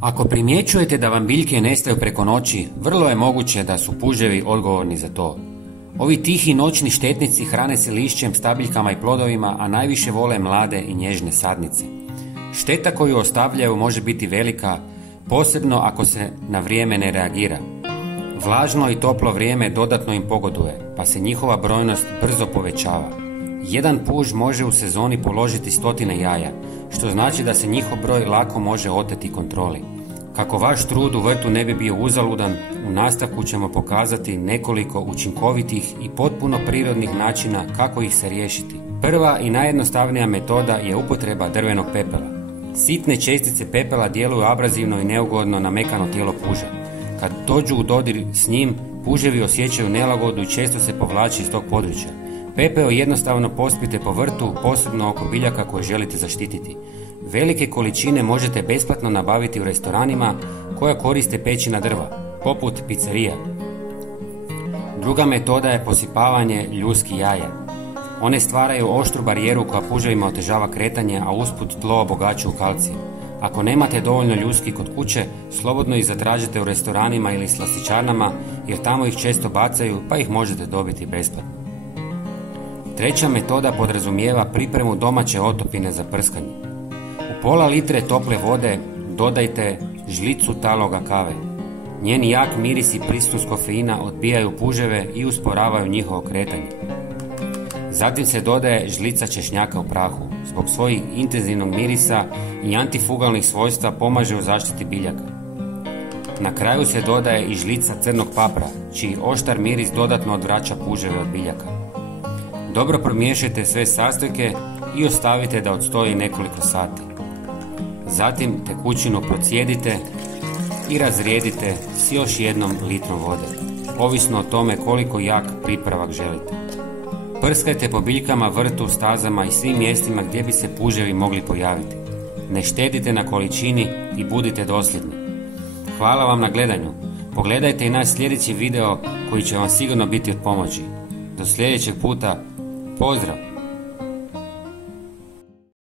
Ako primjećujete da vam biljke nestaju preko noći, vrlo je moguće da su puževi odgovorni za to. Ovi tihi noćni štetnici hrane se lišćem, stabiljkama i plodovima, a najviše vole mlade i nježne sadnice. Šteta koju ostavljaju može biti velika, posebno ako se na vrijeme ne reagira. Vlažno i toplo vrijeme dodatno im pogoduje, pa se njihova brojnost brzo povećava. Jedan puž može u sezoni položiti 100 jaja, što znači da se njihov broj lako može oteti kontroli. Kako vaš trud u vrtu ne bi bio uzaludan, u nastavku ćemo pokazati nekoliko učinkovitih i potpuno prirodnih načina kako ih se riješiti. Prva i najjednostavnija metoda je upotreba drvenog pepela. Sitne čestice pepela djeluju abrazivno i neugodno na mekano tijelo puža. Kad dođu u dodir s njim, puževi osjećaju nelagodu i često se povlači iz tog područja. Pepeo jednostavno pospite po vrtu, posebno oko biljaka koje želite zaštititi. Velike količine možete besplatno nabaviti u restoranima koja koriste pećina drva, poput pizzerija. Druga metoda je posipavanje ljuski jaja. One stvaraju oštru barijeru koja puževima otežava kretanje, a usput tlo obogaćuju kalcijem. Ako nemate dovoljno ljuski kod kuće, slobodno ih zatražite u restoranima ili slastičarnama, jer tamo ih često bacaju, pa ih možete dobiti besplatno. Treća metoda podrazumijeva pripremu domaće otopine za prskanje. U pola litre tople vode dodajte žlicu taloga kave. Njen jak miris i prisutnost kofeina odbijaju puževe i usporavaju njihovo kretanje. Zatim se dodaje žlica češnjaka u prahu. Zbog svojih intenzivnog mirisa i antifugalnih svojstva pomaže u zaštiti biljaka. Na kraju se dodaje i žlica crnog papra, čiji oštar miris dodatno odvraća puževe od biljaka. Dobro promiješajte sve sastojke i ostavite da odstoji nekoliko sati. Zatim tekućinu procijedite i razrijedite s još jednom litrom vode, ovisno o tome koliko jak pripravak želite. Prskajte po biljkama, vrtu, stazama i svim mjestima gdje bi se puževi mogli pojaviti. Ne štedite na količini i budite dosljedni. Hvala vam na gledanju. Pogledajte i naš sljedeći video koji će vam sigurno biti od pomoći. Do sljedećeg puta, pozdrav!